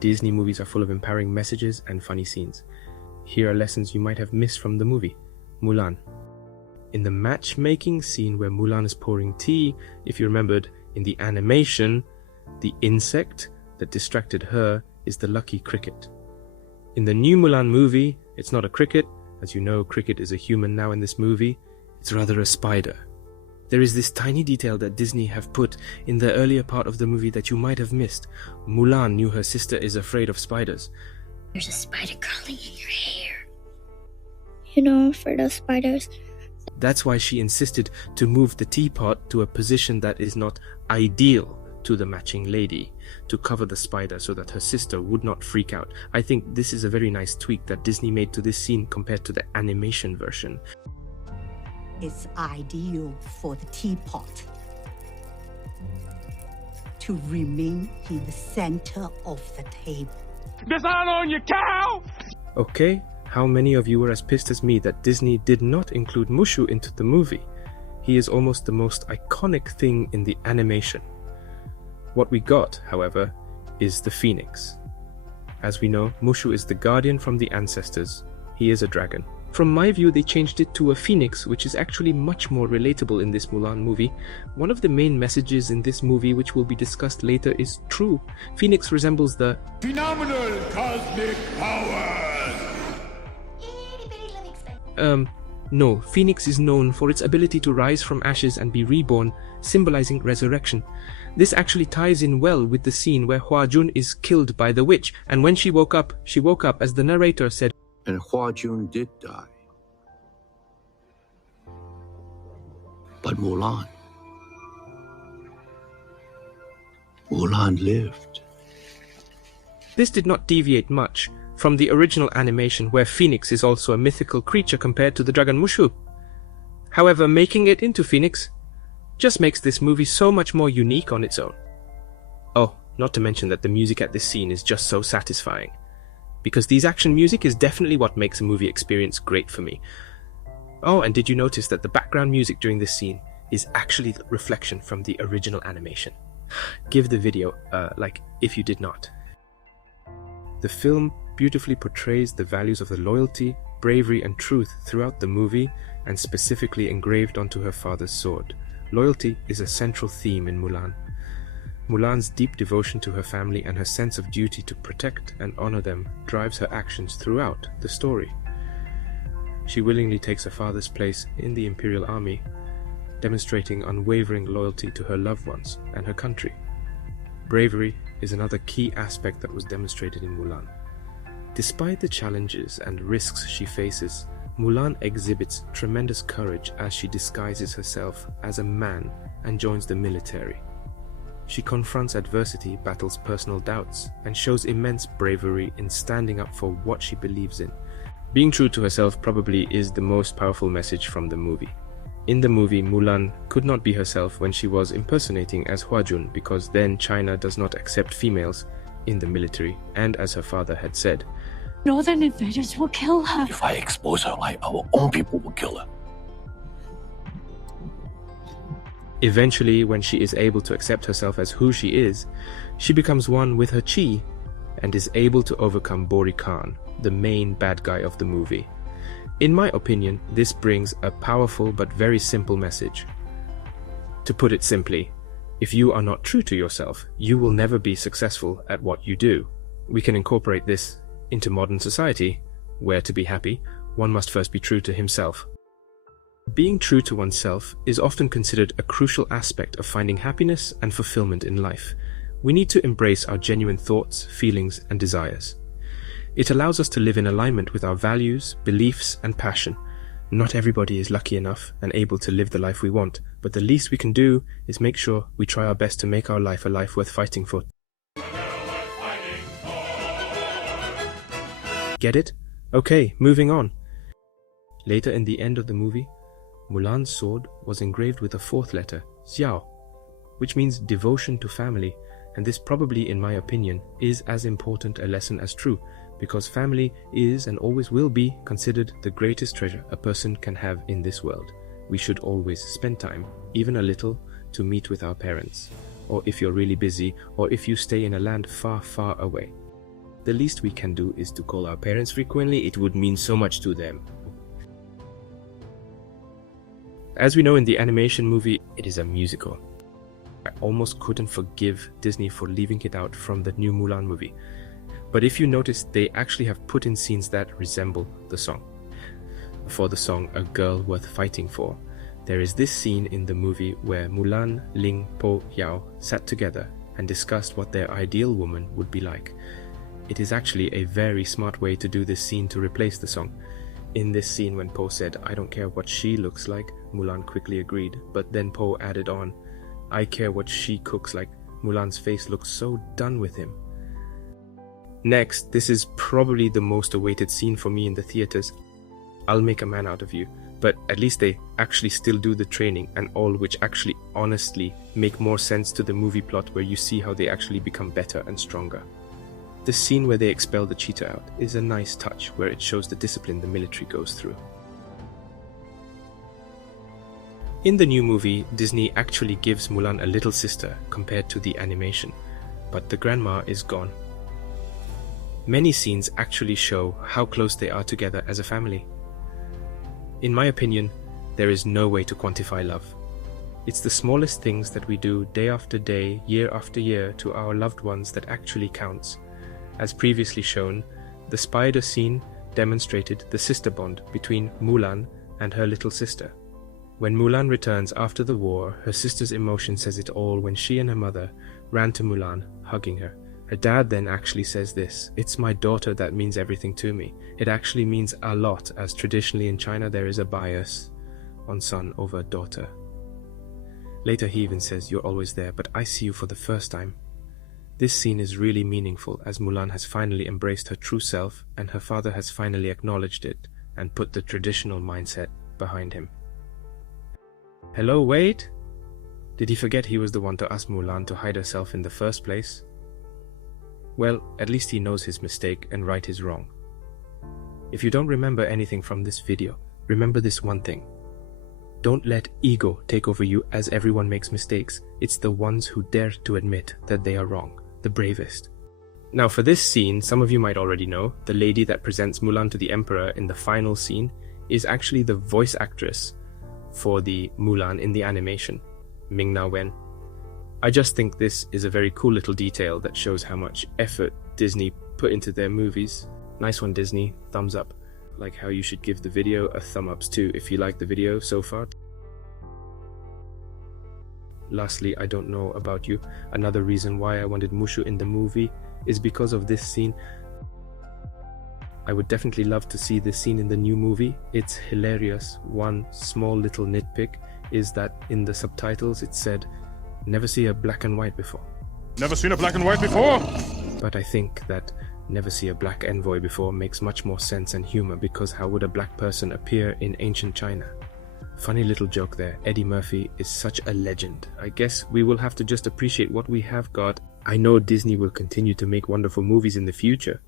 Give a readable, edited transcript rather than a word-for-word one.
Disney movies are full of empowering messages and funny scenes. Here are lessons you might have missed from the movie. Mulan. In the matchmaking scene where Mulan is pouring tea, if you remembered, in the animation, the insect that distracted her is the lucky cricket. In the new Mulan movie, it's not a cricket. As you know, cricket is a human now in this movie. It's rather a spider. There is this tiny detail that Disney have put in the earlier part of the movie that you might have missed. Mulan knew her sister is afraid of spiders. There's a spider crawling in your hair. You know, I'm afraid of spiders. That's why she insisted to move the teapot to a position that is not ideal to the matching lady, to cover the spider so that her sister would not freak out. I think this is a very nice tweak that Disney made to this scene compared to the animation version. It's ideal for the teapot to remain in the center of the table. Dishonor on your cow! Okay, how many of you were as pissed as me that Disney did not include Mushu into the movie? He is almost the most iconic thing in the animation. What we got, however, is the phoenix. As we know, Mushu is the guardian from the ancestors. He is a dragon. From my view, they changed it to a phoenix, which is actually much more relatable in this Mulan movie. One of the main messages in this movie, which will be discussed later, is true. Phoenix resembles the phenomenal cosmic powers! No, Phoenix is known for its ability to rise from ashes and be reborn, symbolizing resurrection. This actually ties in well with the scene where Hua Jun is killed by the witch, and when she woke up, as the narrator said, and Hua Jun did die. But Mulan lived. This did not deviate much from the original animation where Phoenix is also a mythical creature compared to the dragon Mushu. However, making it into Phoenix just makes this movie so much more unique on its own. Oh, not to mention that the music at this scene is just so satisfying. Because these action music is definitely what makes a movie experience great for me. Oh, and did you notice that the background music during this scene is actually the reflection from the original animation? Give the video a like if you did not. The film beautifully portrays the values of the loyalty, bravery and truth throughout the movie, and specifically engraved onto her father's sword. Loyalty is a central theme in Mulan. Mulan's deep devotion to her family and her sense of duty to protect and honor them drives her actions throughout the story. She willingly takes her father's place in the Imperial Army, demonstrating unwavering loyalty to her loved ones and her country. Bravery is another key aspect that was demonstrated in Mulan. Despite the challenges and risks she faces, Mulan exhibits tremendous courage as she disguises herself as a man and joins the military. She confronts adversity, battles personal doubts, and shows immense bravery in standing up for what she believes in. Being true to herself probably is the most powerful message from the movie. In the movie, Mulan could not be herself when she was impersonating as Hua Jun because then China does not accept females in the military, and as her father had said, Northern invaders will kill her. If I expose her, our own people will kill her. Eventually, when she is able to accept herself as who she is, she becomes one with her chi and is able to overcome Bori Khan, the main bad guy of the movie. In my opinion, this brings a powerful but very simple message. To put it simply, if you are not true to yourself, you will never be successful at what you do. We can incorporate this into modern society, where to be happy, one must first be true to himself. Being true to oneself is often considered a crucial aspect of finding happiness and fulfillment in life. We need to embrace our genuine thoughts, feelings, and desires. It allows us to live in alignment with our values, beliefs, and passion. Not everybody is lucky enough and able to live the life we want, but the least we can do is make sure we try our best to make our life a life worth fighting for. Get it? Okay, moving on. Later in the end of the movie, Mulan's sword was engraved with a fourth letter, Xiao, which means devotion to family, and this probably, in my opinion, is as important a lesson as true, because family is and always will be considered the greatest treasure a person can have in this world. We should always spend time, even a little, to meet with our parents, or if you're really busy, or if you stay in a land far, far away. The least we can do is to call our parents frequently. It would mean so much to them. As we know in the animation movie, it is a musical. I almost couldn't forgive Disney for leaving it out from the new Mulan movie. But if you notice, they actually have put in scenes that resemble the song. For the song A Girl Worth Fighting For, there is this scene in the movie where Mulan, Ling, Po, Yao sat together and discussed what their ideal woman would be like. It is actually a very smart way to do this scene to replace the song. In this scene when Po said, "I don't care what she looks like," Mulan quickly agreed, but then Po added on, "I care what she cooks like." Mulan's face looked so done with him. Next, this is probably the most awaited scene for me in the theaters. I'll make a man out of you, but at least they actually still do the training and all, which actually honestly make more sense to the movie plot, where you see how they actually become better and stronger. The scene where they expel the cheetah out is a nice touch, where it shows the discipline the military goes through. In the new movie, Disney actually gives Mulan a little sister compared to the animation, but the grandma is gone. Many scenes actually show how close they are together as a family. In my opinion, there is no way to quantify love. It's the smallest things that we do day after day, year after year to our loved ones that actually counts. As previously shown, the spider scene demonstrated the sister bond between Mulan and her little sister. When Mulan returns after the war, her sister's emotion says it all when she and her mother ran to Mulan, hugging her. Her dad then actually says this, "It's my daughter that means everything to me." It actually means a lot, as traditionally in China there is a bias on son over daughter. Later he even says, "You're always there, but I see you for the first time." This scene is really meaningful, as Mulan has finally embraced her true self and her father has finally acknowledged it and put the traditional mindset behind him. Hello, wait? Did he forget he was the one to ask Mulan to hide herself in the first place? Well, at least he knows his mistake and right his wrong. If you don't remember anything from this video, remember this one thing. Don't let ego take over you, as everyone makes mistakes. It's the ones who dare to admit that they are wrong, the bravest. Now for this scene, some of you might already know, the lady that presents Mulan to the Emperor in the final scene is actually the voice actress for the Mulan in the animation, Ming Na Wen. I just think this is a very cool little detail that shows how much effort Disney put into their movies. Nice one, Disney. Thumbs up. Like how you should give the video a thumb ups too if you like the video so far. Lastly, I don't know about you, another reason why I wanted Mushu in the movie is because of this scene. I would definitely love to see this scene in the new movie. It's hilarious. One small little nitpick is that in the subtitles it said, "Never see a black and white before." Never seen a black and white before? But I think that "never see a black envoy before" makes much more sense and humor, because how would a black person appear in ancient China? Funny little joke there. Eddie Murphy is such a legend. I guess we will have to just appreciate what we have got. I know Disney will continue to make wonderful movies in the future,